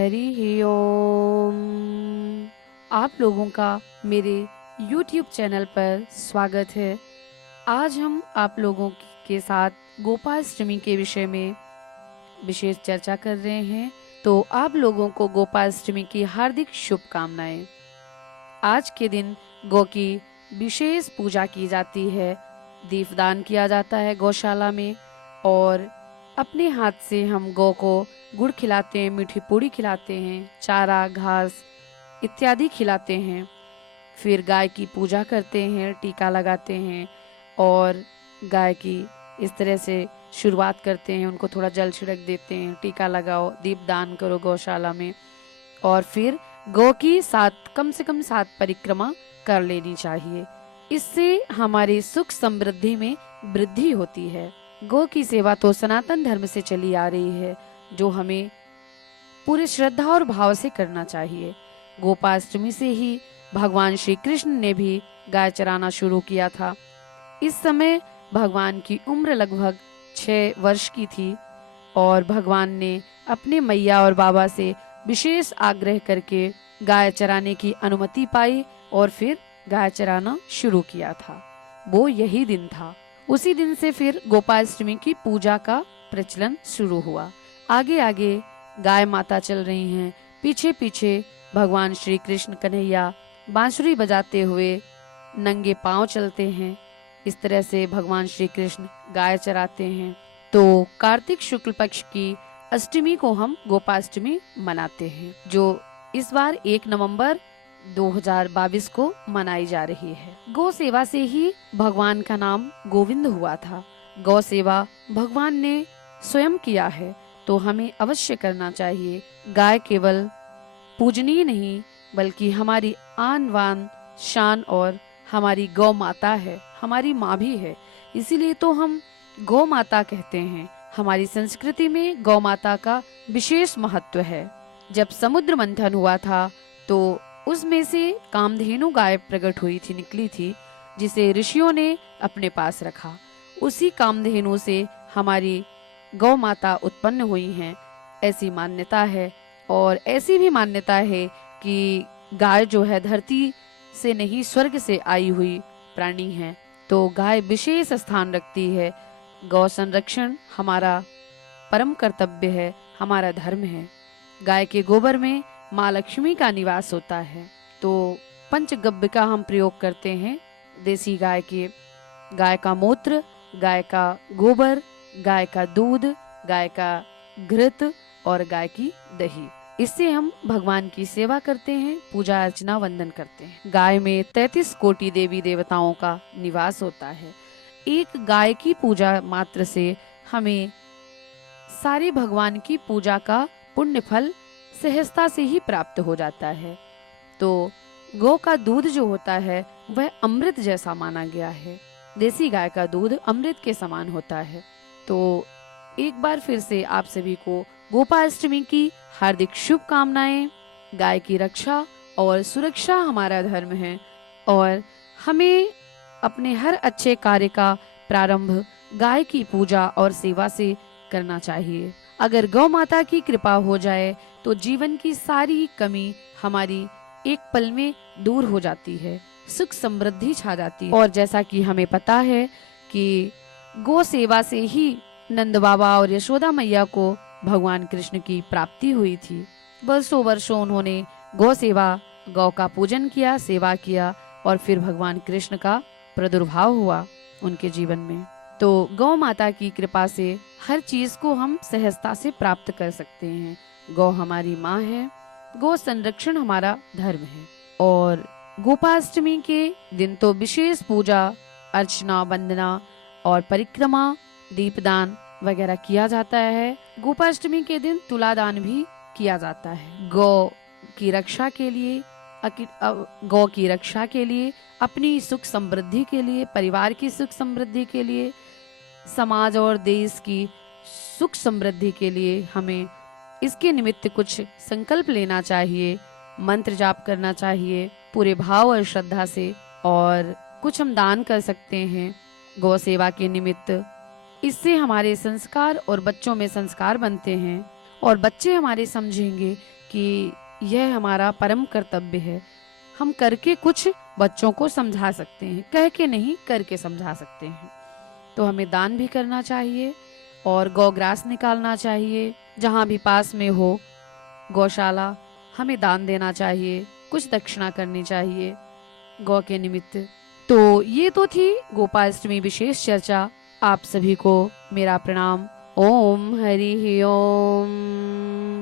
हरि ओम। आप लोगों का मेरे YouTube चैनल पर स्वागत है। आज हम आप लोगों के साथ गोपाष्टमी के विषय में विशेष चर्चा कर रहे हैं। तो आप लोगों को गोपाष्टमी की हार्दिक शुभकामनाएं। आज के दिन गौ की विशेष पूजा की जाती है, दीपदान किया जाता है गौशाला में, और अपने हाथ से हम गौ को गुड़ खिलाते हैं, मीठी पूड़ी खिलाते हैं, चारा घास इत्यादि खिलाते हैं। फिर गाय की पूजा करते हैं, टीका लगाते हैं और गाय की इस तरह से शुरुआत करते हैं। उनको थोड़ा जल छिड़क देते हैं, टीका लगाओ, दीपदान करो गौशाला में। और फिर गौ की कम से कम 7 परिक्रमा कर लेनी चाहिए। इससे हमारी सुख समृद्धि में वृद्धि होती है। गौ की सेवा तो सनातन धर्म से चली आ रही है, जो हमें पूरे श्रद्धा और भाव से करना चाहिए। गोपाष्टमी से ही भगवान श्री कृष्ण ने भी गाय चराना शुरू किया था। इस समय भगवान की उम्र लगभग 6 वर्ष की थी और भगवान ने अपने मैया और बाबा से विशेष आग्रह करके गाय चराने की अनुमति पाई और फिर गाय चराना शुरू किया था। वो यही दिन था। उसी दिन से फिर गोपाष्टमी की पूजा का प्रचलन शुरू हुआ। आगे आगे गाय माता चल रही हैं, पीछे पीछे भगवान श्री कृष्ण कन्हैया बांसुरी बजाते हुए नंगे पांव चलते हैं। इस तरह से भगवान श्री कृष्ण गाय चराते हैं। तो कार्तिक शुक्ल पक्ष की अष्टमी को हम गोपाष्टमी मनाते हैं, जो इस बार 1 नवंबर 2022 को मनाई जा रही है। गौ सेवा से ही भगवान का नाम गोविंद हुआ था। गौ सेवा भगवान ने स्वयं किया है, तो हमें अवश्य करना चाहिए। गाय केवल पूजनीय नहीं, बल्कि हमारी आन बान शान और हमारी गौ माता है, हमारी माँ भी है। इसीलिए तो हम गौ माता कहते हैं। हमारी संस्कृति में गौ माता का विशेष महत्व है। जब समुद्र मंथन हुआ था तो उसमें से कामधेनु गाय प्रकट हुई थी, निकली थी, जिसे ऋषियों ने अपने पास रखा। उसी कामधेनु से हमारी गौ माता उत्पन्न हुई हैं, ऐसी मान्यता है। और ऐसी भी मान्यता है कि गाय जो है धरती से नहीं, स्वर्ग से आई हुई प्राणी है। तो गाय विशेष स्थान रखती है। गौ संरक्षण हमारा परम कर्तव्य है, हमारा धर्म है। गाय के गोबर में माँ लक्ष्मी का निवास होता है। तो पंचगव्य का हम प्रयोग करते हैं। देसी गाय का मूत्र, गाय का गोबर, गाय का दूध, गाय का घृत और गाय की दही। इससे हम भगवान की सेवा करते हैं, पूजा अर्चना वंदन करते हैं। गाय में 33 कोटि देवी देवताओं का निवास होता है। एक गाय की पूजा मात्र से हमें सारे भगवान की पूजा का पुण्य फल सहजता से ही प्राप्त हो जाता है। तो गौ का दूध जो होता है वह अमृत जैसा माना गया है। देसी गाय का दूध अमृत के समान होता है। तो एक बार फिर से आप सभी को गोपाष्टमी की हार्दिक शुभकामनाएं। गाय की रक्षा और सुरक्षा हमारा धर्म है और हमें अपने हर अच्छे कार्य का प्रारंभ गाय की पूजा और सेवा से करना चाहिए। अगर गौ माता की कृपा हो जाए तो जीवन की सारी कमी हमारी एक पल में दूर हो जाती है, सुख समृद्धि छा जाती है। और जैसा कि हमें पता है कि गौ सेवा से ही नंद बाबा और यशोदा मैया को भगवान कृष्ण की प्राप्ति हुई थी। वर्षों वर्षों उन्होंने गौ सेवा, गौ का पूजन किया, सेवा किया और फिर भगवान कृष्ण का प्रादुर्भाव हुआ उनके जीवन में। तो गौ माता की कृपा से हर चीज को हम सहजता से प्राप्त कर सकते हैं। गौ हमारी माँ है, गौ संरक्षण हमारा धर्म है। और गोपाष्टमी के दिन तो विशेष पूजा अर्चना वंदना और परिक्रमा, दीपदान वगैरह किया जाता है। गोपाष्टमी के दिन तुलादान भी किया जाता है। गौ की रक्षा के लिए, अपनी सुख समृद्धि के लिए, परिवार की सुख समृद्धि के लिए, समाज और देश की सुख समृद्धि के लिए हमें इसके निमित्त कुछ संकल्प लेना चाहिए, मंत्र जाप करना चाहिए पूरे भाव और श्रद्धा से। और कुछ हम दान कर सकते हैं गौ सेवा के निमित्त। इससे हमारे संस्कार और बच्चों में संस्कार बनते हैं और बच्चे हमारे समझेंगे कि यह हमारा परम कर्तव्य है। हम करके कुछ बच्चों को समझा सकते हैं, कह के नहीं करके समझा सकते हैं। तो हमें दान भी करना चाहिए और गौग्रास निकालना चाहिए। जहाँ भी पास में हो गौशाला, हमें दान देना चाहिए, कुछ दक्षिणा करनी चाहिए गौ के निमित्त। तो ये तो थी गोपाष्टमी विशेष चर्चा। आप सभी को मेरा प्रणाम। ओम हरि ओम।